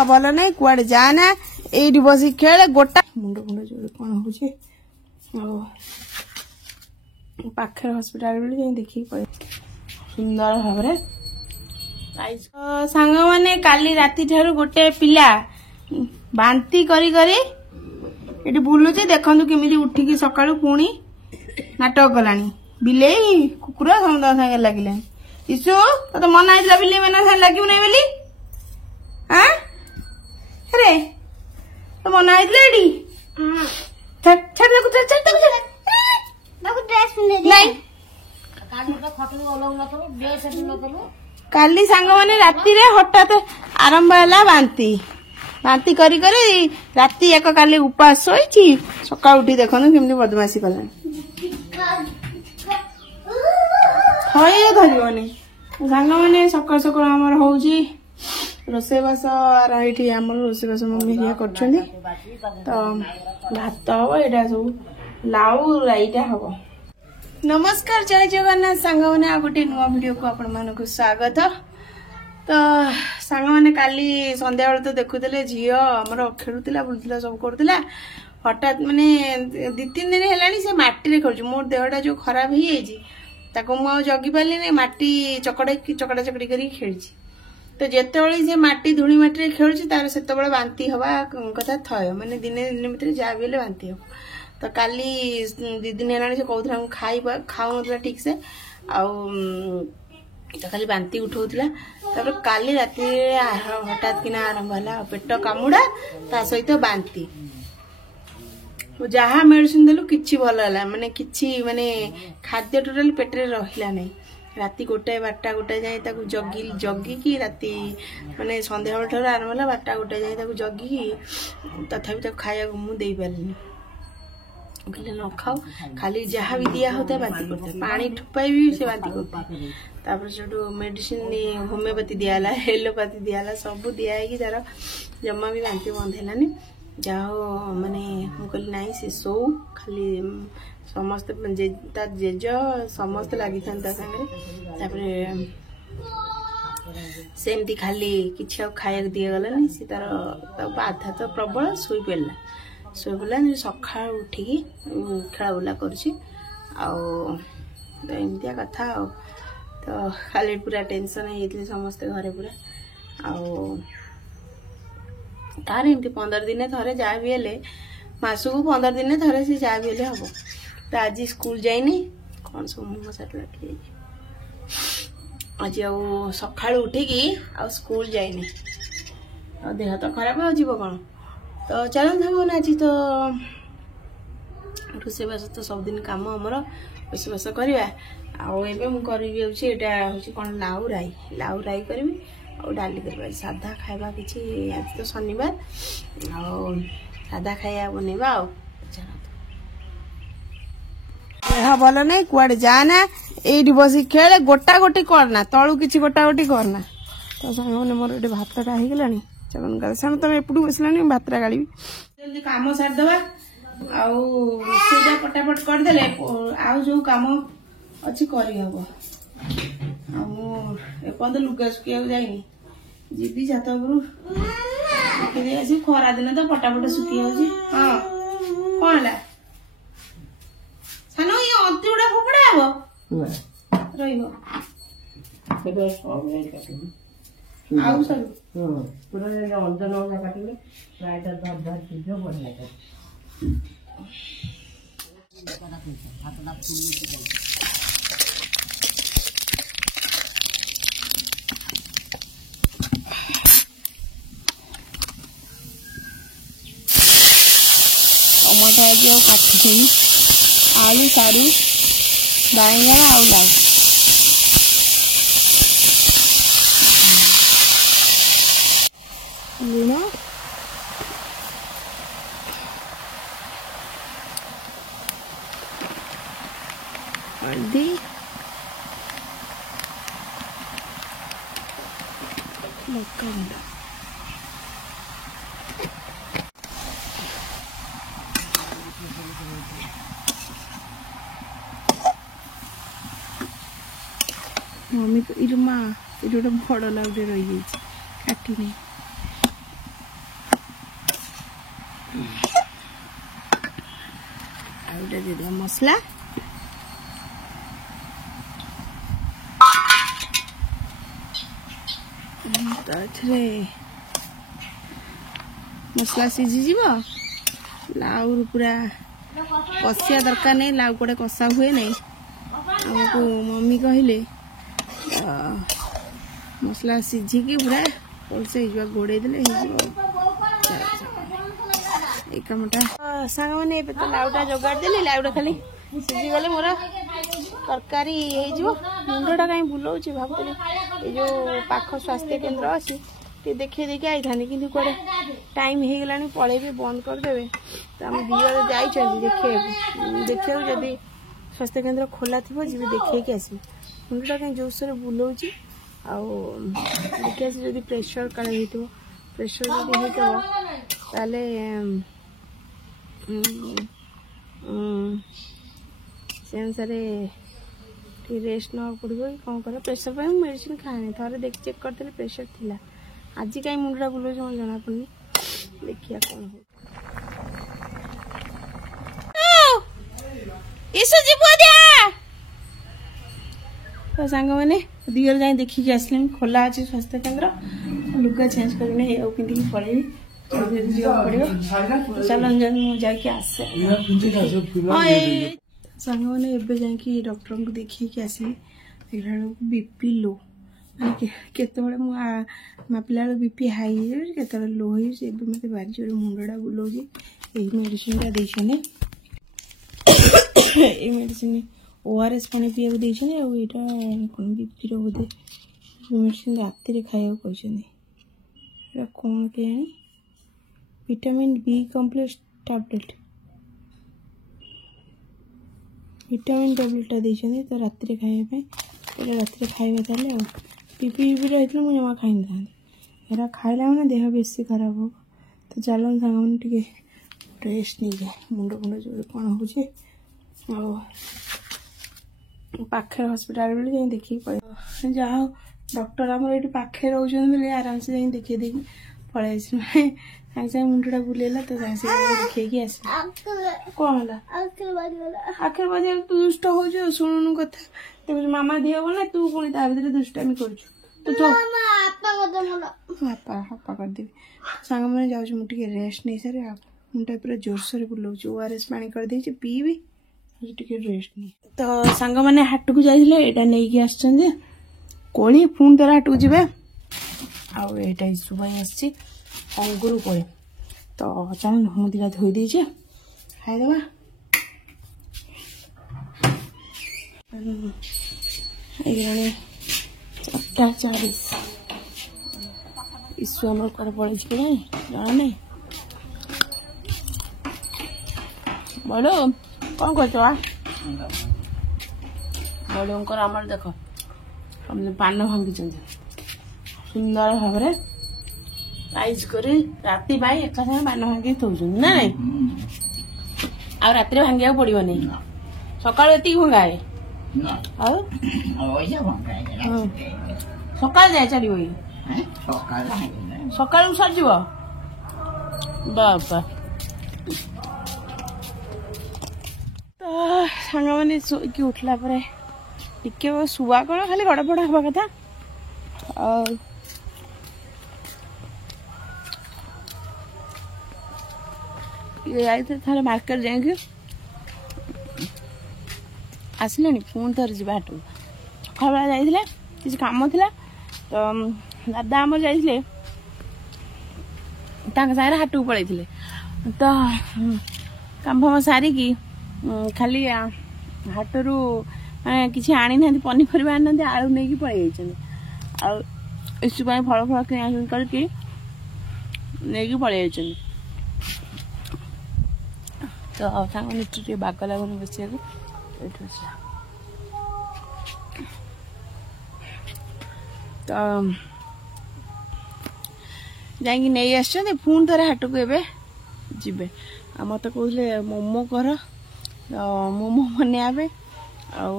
देह भल नहीं कुआडे जाना ये बस खेले गोटा मुंड मुंड जो कौन हो पाखे हस्पिटाल देखिए सुंदर भाव सांग मैंने काली राति ठारू गोटे पिला बांती करी करी ये बुलूची देखु केमी उठिकी सकाळु पुणी नाटक कलानी बिलेई कुकुर समस्त सागे लगे ईशु तो मन आई बिले मैंने सागे लगे नहीं बोली अरे तो मन आई काली सांग मैंने राति हठात आरंभ है बांती बांती करी करी राति एक काली उपास शोची सका उठी देखो केमती बदमाशी कला थये धरनी सांग मैंने सका सका आमर हो रोसेबास ये आम रोसेबास मम्मी कर भात हम यहाँ सब लाउ राईटा हम नमस्कार जय जगन्नाथ सांग मैंने आ गोटे नुआ वीडियो को आपण मानक स्वागत तो सांग मैंने काली संध्या बेले तो देखुले झी आमर खेलुला बुलूला सब करूला हठात माने 2-3 दिन है से मटी खेल मोर देहटा जो खराब हो मुझे जगी पारे नहीं मटी चकड़ा चकड़ी कर खेली तो जिते से मटी धूली मटी खेलुची तार से बांती हवा कथा थय माने दिने दिन भितर जहाँ भी बांती हम तो काली 2 दिन है से कहूला खाऊ ना ठीक से तो खाली बांती उठाऊला काली राति हठात किना आरंभ है पेट कामुड़ा ता सहित बांती जहाँ मेडिसिन देलु किछि भल है माने किछि माने खाद्य टोटाल पेटे रहिला नहीं राति 1-12 गोटे जाए जगिकी राति माने संध्या बेल ठार आरंभ है 12-1 जाए जगिकी तथापि खाया मुझे दे पारे कहले न खाओ खाली जहाँ भी दिया होता है बांती करता है पानी ठुपाई भी से बांती करता है से मेडिसिन होमियोपैथी दियाला एलोपैथी दियाला सब दिखाई तार जमा भी बांती बंद है जहाँ माने मुझे ना से सो खाली समस्त जेज समस्त लगी था सागे सेमती खाली किसी खाया दिगलानी सी तार आधा तो प्रबल शोई पड़ा सका उठिकी खेला बुला करमतिया कथा तो खाली पूरा टेंशन होते समस्ते घरे पूरा तार एमती 15 दिन थे जहाँ भी हेले मासक 15 दिन थे सी जहाँ भी हेले हम तो आज स्कूल जाइनी कौन सब मुँह साट रखी आज सका उठिकी स्कूल जाइनी देह तो खराब हो कौन तो चलो हम आज तो रोसेबास तो सब दिन कम आमर रोसेबास करवा आबे मुझे कौन लाउ राई करी और डाली कर साधा खावा कि आज तो शनिवार साधा खाया बनवा देह भल नहीं कुआडे जाना ये बस खेले गोटा गोटी करना तलू कि गोटा गोटी करना तो सांग मैंने मोर ये भातटा हो गलानी चलो सामने तुम एपटू बसला भातटा गाड़ी जल्दी कम सारिदेवा आईटा पटापट करदे आउ जो कम अच्छी करहब एपर्त लुगा सुखा जाइनी जी छात सुखी आस खरा दिन तो पटापट सुखी हाँ कौन है सानो ये अति गुड़ा फोपड़ा हम आउ सब पूरा अंजन काटिले प्राय बढ़िया टमाटर काटुची आलू सारू बाइगण आउला लुण हल्दी लଙ୍କା गुंड मम्मी को इमा ये बड़ लाउटे रही काटी नहीं ଦେଇଦେବା ମସଲା। ତାଥିରେ ମସଲା ସିଝିଯିବ। ଲାଉ ପୁରା କଷିବା ଦରକାର ନାହିଁ, ଲାଉ କୁଆଡ଼େ କଷା ହୁଏ ନାହିଁ। ଆମକୁ ମମି କହିଲେ ମସଲା ସିଝିକି ପୁରା ଭଲସେ ହେଇଯିବ, ଘୋଡ଼େଇ ଦେଲେ ହେଇଯିବ। ଏଇ କାମଟା ସାଙ୍ଗମାନେ ଏବେ ତ ଲାଉଟା ଯୋଗାଡ଼ି ଦେଲି, ଲାଉଟା ଖାଲି ସିଝିଗଲେ ମୋର ତରକାରୀ ହେଇଯିବ। ମୁଣ୍ଡଟା କାହିଁ ବୁଲଉଛି, ଭାବୁଥିଲି ଏଇ ଯେଉଁ ପାଖ ସ୍ୱାସ୍ଥ୍ୟ କେନ୍ଦ୍ର ଅଛି ଟିକେ ଦେଖେଇ ଦେଇକି ଆଇଥାନ୍ତି, କିନ୍ତୁ କୁଆଡ଼େ ଟାଇମ୍ ହେଇଗଲାଣି, ପଳେଇବେ, ବନ୍ଦ କରିଦେବେ। ତ ଆମେ ଦିଅର ଯାଇଛନ୍ତି ଦେଖିବାକୁ ଯଦି ସ୍ୱାସ୍ଥ୍ୟ କେନ୍ଦ୍ର ଖୋଲା ଥିବ ଯିବି ଦେଖେଇକି ଆସିବି। ମୁଣ୍ଡଟା କାହିଁ ଜୋରସୋରେ ବୁଲଉଛି। ଆଉ ଦେଖି ଆସି ଯଦି ପ୍ରେସର କାଳେ ହେଇଥିବ, ପ୍ରେସର ଯଦି ହେଇଥିବ ତାହେଲେ ସେ ଅନୁସାରେ ଟିକେ ରେଷ୍ଟ ନେବାକୁ ପଡ଼ିବ କି କ'ଣ କରିବା। ପ୍ରେସର ପାଇଁ ମୁଁ ମେଡ଼ିସିନ ଖାଏନି, ଥରେ ଦେଖି ଚେକ୍ କରିଥିଲି ପ୍ରେସର ଥିଲା। ଆଜି କାହିଁ ମୁଣ୍ଡଟା ବୁଲଉଛି ମୋତେ ଜଣାପଡ଼ୁନି, ଦେଖିବା କ'ଣ ହଉଛି। ତ ସାଙ୍ଗମାନେ ଦିଅର ଯାଇ ଦେଖିକି ଆସିଲେଣି, ଖୋଲା ଅଛି ସ୍ୱାସ୍ଥ୍ୟ କେନ୍ଦ୍ର। ଲୁଗା ଚେଞ୍ଜ କରିବିନି, ଏଇଆକୁ ପିନ୍ଧିକି ପଳେଇବି, ଯିବାକୁ ପଡ଼ିବ। ଚାଲ ମୁଁ ଯାଇକି ଆସେ। ହଁ ସାଙ୍ଗମାନେ ଏବେ ଯାଇକି ଡକ୍ଟରଙ୍କୁ ଦେଖେଇକି ଆସିଲି। ଦେଖିଲା ବେଳକୁ ବିପି ଲୋ, ମାନେ କେତେବେଳେ ମୁଁ ମାପିଲା ବେଳକୁ ବିପି ହାଇ ହେଇଯାଉଛି, କେତେବେଳେ ଲୋ ହେଇଯାଉଛି। ଏବେ ମୋତେ ଭାରି ଜୋରେ ମୁଣ୍ଡଟା ବୁଲଉଛି। ଏଇ ମେଡ଼ିସିନଟା ଦେଇଛନ୍ତି, ଏଇ ମେଡ଼ିସିନ ORS ପାଣି ପିଇବାକୁ ଦେଇଛନ୍ତି। ଆଉ ଏଇଟା କ'ଣ ବିପିର ବୋଧେ ମେଡ଼ିସିନ ରାତିରେ ଖାଇବାକୁ କହିଛନ୍ତି। ଏଇଟା କ'ଣ କେଜାଣି, vitamin B complex tablet, vitamin ଟାବଲେଟ୍ଟା ଦେଇଛନ୍ତି ତ ରାତିରେ ଖାଇବା ପାଇଁ। ଏଇଟା ରାତିରେ ଖାଇବା ତାହେଲେ। ଆଉ ବିପି ରହିଥିଲେ ମୁଁ ଜମା ଖାଇନଥାନ୍ତି, ଏରା ଖାଇଲା ମାନେ ଦେହ ବେଶୀ ଖରାପ ହେବ। ତ ଚାଲନ୍ତୁ ସାଙ୍ଗମାନେ ଟିକେ ରେଷ୍ଟ ନେଇଯାଏ, ମୁଣ୍ଡ ଜୋରେ କ'ଣ ହେଉଛି। ଆଉ ପାଖରେ ହସ୍ପିଟାଲ ବୋଲି ଯାଇ ଦେଖିକି ପଳେଇ, ଯାହା ହଉ ଡକ୍ଟର ଆମର ଏଇଠି ପାଖରେ ରହୁଛନ୍ତି ବୋଲି ଆରାମସେ ଯାଇ ଦେଖେଇ ଦେଇକି ପଳେଇ ଆସିଲି। ମାନେ ସାଙ୍ଗେ ସାଙ୍ଗେ ମୁଣ୍ଡଟା ବୁଲେଇଲା ତ ସାଙ୍ଗେ ସାଙ୍ଗେ ଦେଖେଇକି ଆସିଲି। କ'ଣ ହେଲା? ଆଖିରେ ବାଜିଗଲା। ତୁ ଦୁଷ୍ଟ ହଉଛୁ, ଶୁଣୁନୁ କଥା। ଦେଖୁଛୁ ମାମା ଦେହ ଭଲ ନାହିଁ, ତୁ ପୁଣି ତା ଭିତରେ ଦୁଷ୍ଟାମି କରୁଛୁ। ହାପା କରିଦେବି। ସାଙ୍ଗମାନେ ଯାଉଛି, ମୁଁ ଟିକେ ରେଷ୍ଟ ନେଇସାରେ। ଆଉ ମୁଣ୍ଡଟା ପୁରା ଜୋରସୋରେ ବୁଲଉଛି। ORS ପାଣି କରିଦେଇଛି, ପିଇବି, ଟିକେ ରେଷ୍ଟ ନେଇ। ତ ସାଙ୍ଗମାନେ ହାଟକୁ ଯାଇଥିଲେ, ଏଇଟା ନେଇକି ଆସିଛନ୍ତି କୋଳି। ପୁଣି ଥରେ ହାଟକୁ ଯିବେ। ଆଉ ଏଇଟା ଇସୁ ପାଇଁ ଆସିଛି ଅଙ୍ଗୁର କୋଳି। ତ ଚାଲ ମୁଁ ଦିଟା ଧୋଇ ଦେଇଛି, ଖାଇଦେବା। ହେଇଗଲାଣି 4:40। ଇସୁ ଆମର କୁଆଡ଼େ ପଳେଇଛି କି ନାହିଁ ଜଣା ନାହିଁ। ବଡ଼ କ'ଣ କରୁଛ? ବଡ଼ଙ୍କର ଆମର ଦେଖ ପାନ ଭାଙ୍ଗିଛନ୍ତି ସୁନ୍ଦର ଭାବରେ, ସାଇଜ କରି ରାତି ପାଇଁ ଏକା ସାଙ୍ଗେ ପାନ ଭାଙ୍ଗିକି ଥଉଛନ୍ତି ନା ନାଇଁ। ଆଉ ରାତିରେ ଭାଙ୍ଗିବାକୁ ପଡ଼ିବନି, ସକାଳୁ ଏତିକି ଭଙ୍ଗା ହେ। ଆଉ ସକାଳେ ଯାଏ ଚାଲିବ, ସକାଳୁ ସରିଯିବ। ବାପା ତ ସାଙ୍ଗମାନେ ଶୋଇକି ଉଠିଲା ପରେ ଟିକେ ଶୁଆ କ'ଣ ଖାଲି ଗଡ଼ପଡ଼ ହେବା କଥା। ଆଉ ଯାଇଥିଲେ ଥରେ ମାର୍କେଟ ଯାଇକି ଆସିଲେଣି, ପୁଣି ଥରେ ଯିବା ହାଟକୁ। ସକାଳବେଳା ଯାଇଥିଲେ, କିଛି କାମ ଥିଲା ତ ଦାଦା ଆମର ଯାଇଥିଲେ, ତାଙ୍କ ସାଙ୍ଗରେ ହାଟକୁ ପଳେଇଥିଲେ। ତ କାମ ସାରିକି ଖାଲି ହାଟରୁ କିଛି ଆଣିନାହାନ୍ତି, ପନିପରିବା ଆଣିନାହାନ୍ତି, ଆଳୁ ନେଇକି ପଳେଇ ଯାଇଛନ୍ତି। ଆଉ ଇସୁ ପାଇଁ ଫଳ କିଣାକିଣି କରିକି ନେଇକି ପଳେଇ ଯାଇଛନ୍ତି। ତ ସାଙ୍ଗମାନେ ଟିକେ ବାଗ ଲାଗୁନି ବସିବାକୁ, ଏଇଠି ବସିଲା। ତ ଯାଇକି ନେଇ ଆସିଛନ୍ତି, ପୁଣି ଥରେ ହାଟକୁ ଏବେ ଯିବେ। ଆଉ ମୋତେ କହୁଥିଲେ ମୋମୋ କର, ମୋମୋ ବନେଇବା ପାଇଁ। ଆଉ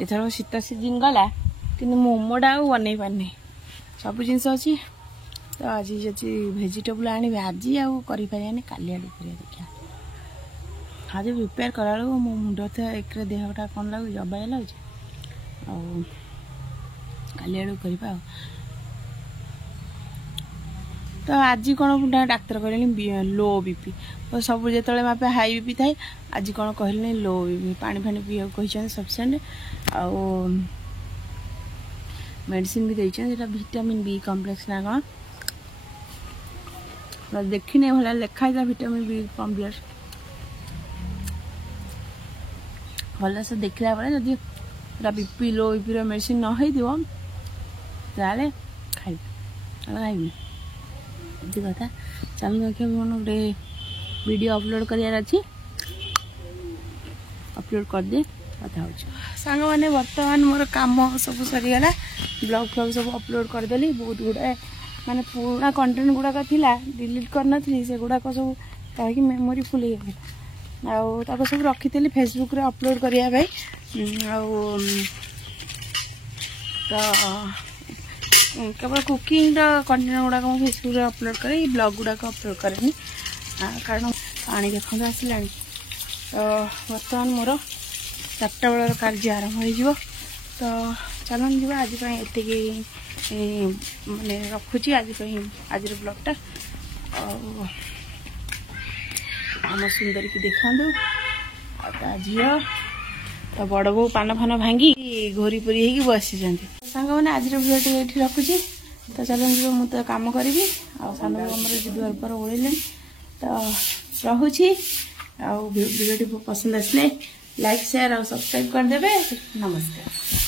ଏଥର ଶୀତ ସିଜିନ୍ ଗଲା, କିନ୍ତୁ ମୋମୋଟା ଆଉ ବନେଇ ପାରିନି। ସବୁ ଜିନିଷ ଅଛି, ତ ଆଜି ଯଦି ଭେଜିଟେବୁଲ୍ ଆଣିବେ, ଆଜି ଆଉ କରିପାରିବାନି, କାଲି ଆଡ଼କୁ କରିବା ଦେଖିବା। आज प्रिपेयर करा बेलू मो मुंड तो एक देहटा कौन लगुच अबाया लगुच काली आड़ करवा। तो आज कौन डाक्तर कहले लो बीपी तो सब जो मापे हाई बीपी थाए आज कौन कहले लो बीपी पानी फानी पीवा कही सफिशिएंट आउ मेडिसिन भी देते विटामिन बी कम्प्लेक्स ना कौन देखने भाला लिखाई था विटामिन बी कम्प्लेक्स भल से देखला जदि बीपी लो बीपी मेडिसिन न खाई खाइबी ये कथा। चल देखिए मैंने गोटे वीडियो अपलोड करार अच्छी अपलोड कर दे कथा सांग मैंने बर्तमान मोर काम सब सरीगला ब्लॉग फ्लॉग सब अपलोड करदेली बहुत गुड़ाए माने पुराना कंटेंट गुड़ाक थिला डिलीट करना से गुड़ाक सब कहीं मेमोरी फुल हो सब रखी फेसबुक रे अपलोड करने केवल कुकिंग कंटेंट गुड़ाक फेसबुक रे अपलोड करे ब्लॉग गुड़ाक अपलोड करेनि कारण पानी देखते आसला तो बर्तमान मोर 4टा बेलर कार्य आरंभ हो तो चलन जी आज ये माने रखुची आज आज ब्लॉगटा आम सुंदरी की देखा झी तो बड़ बो पान फान भांगी घोरी पोरी हो बसी सांग मैंने आज भिडियो ये रखुची तो चलन जी मुझे कम करी सान दुआर पर ओढ़े तो रहुची वीडियो पसंद आसले लाइक शेयर और सब्सक्राइब करदे। नमस्कार।